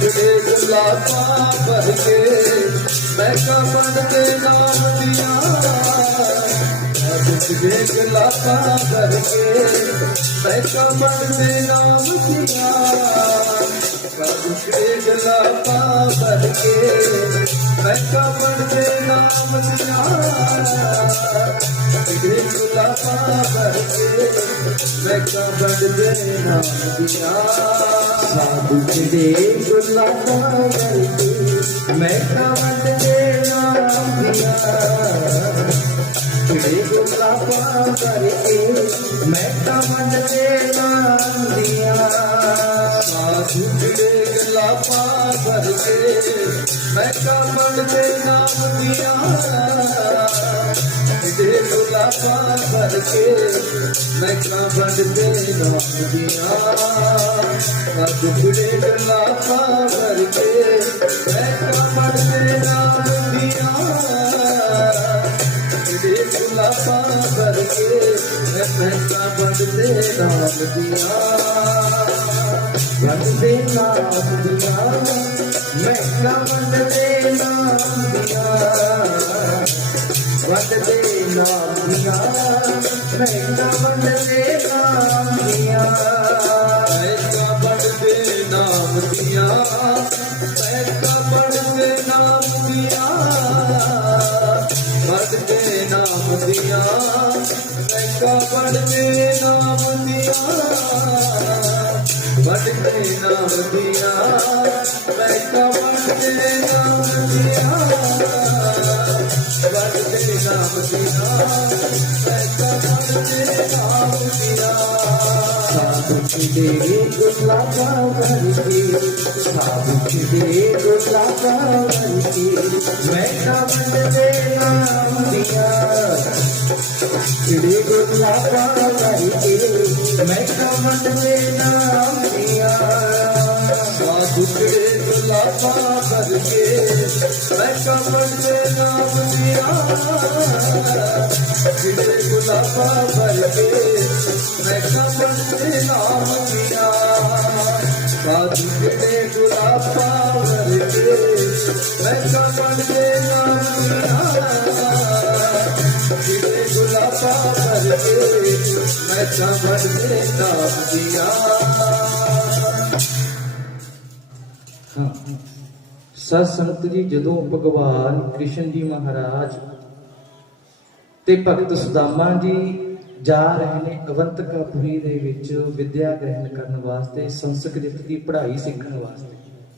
ਜਿਹੜੇ ਗੁਲਾਬਾਂ ਭਰ ਕੇ ਮੈਂ ਕਮਲ ਦੇ ਨਾਮ ਦੀਆਂ ਜਿਹੜੇ ਗੁਲਾਬਾਂ ਭਰ ਕੇ ਮੈਂ ਕਮਲ ਦੇ ਨਾਮ ਦੀਆਂ ਜਿਹੜੇ ਗੁਲਾਬਾਂ ਭਰ ਕੇ ਮੈਂ ਕਮਲ ਦੇ ਨਾਮ ग्रिल लफा करके मैं कबर देना दिया साबुत देख लफा देना दिया ग्रिल लफा करके मैं देना दिया साबुत देख लफा करके मैं कबर दिया ਪਾ ਕਰਕੇ ਮੈਂ ਕਾ ਬੰਦੇ ਨਾਮੀਆਂ ਆ ਟੁਕੜੇ ਗੱਲਾਂ ਪਾ ਕਰਕੇ ਮੈਂ ਕਾ ਬੰਦੇ ਨਾਮੀਆਂ ਟੁਕੜੇ ਗੱਲਾਂ ਪਾ ਕਰਕੇ ਮੈਂ ਕਾ ਬੰਦੇ ਨਾਮੀਆਂ ਬੰਦੇ ਨਾਮ ਦੀਆਂ ਮੈਂ ਕਾ ਬੰਦੇ ਨਾਮ ਦੀਆਂ नाम दिया भटके नाम दिया भटके नाम दिया मैं भटके नाम दिया भटके नाम दिया मैं भटके नाम दिया तेरे गुलाबा बनती साबुत तेरे गुलाबा मैं का। देना मैया चिड़ी मैं में नाम दिया गुजरे गुलाबा करके मैं कमट में नाम दिया गुजरे में नाम दिया गुजरे गुलाबा ਗੁਲਾਬਾਂ ਭਰ ਕੇ ਮੈਂ ਕਮਲ ਦੇ ਨਾਮ ਦੀਆਂ ਜਿਹੜੇ ਗੁਲਾਬਾਂ ਭਰ ਕੇ ਮੈਂ ਕਮਲ ਦੇ ਨਾਮ ਦੀਆਂ ਹਾਂ ਸਤ ਸੰਗਤ ਜੀ ਜਦੋਂ ਭਗਵਾਨ ਕ੍ਰਿਸ਼ਨ ਜੀ ਮਹਾਰਾਜ ਤੇ ਭਗਤ ਸੁਦਾਮਾ ਜੀ ਜਾ ਰਹੇ ਨੇ ਅਵੰਤਕਾਪੁਰੀ ਦੇ ਵਿੱਚ ਵਿਦਿਆ ਗ੍ਰਹਿਣ ਕਰਨ ਵਾਸਤੇ ਸੰਸਕ੍ਰਿਤ ਦੀ ਪੜ੍ਹਾਈ ਸਿੱਖਣ ਵਾਸਤੇ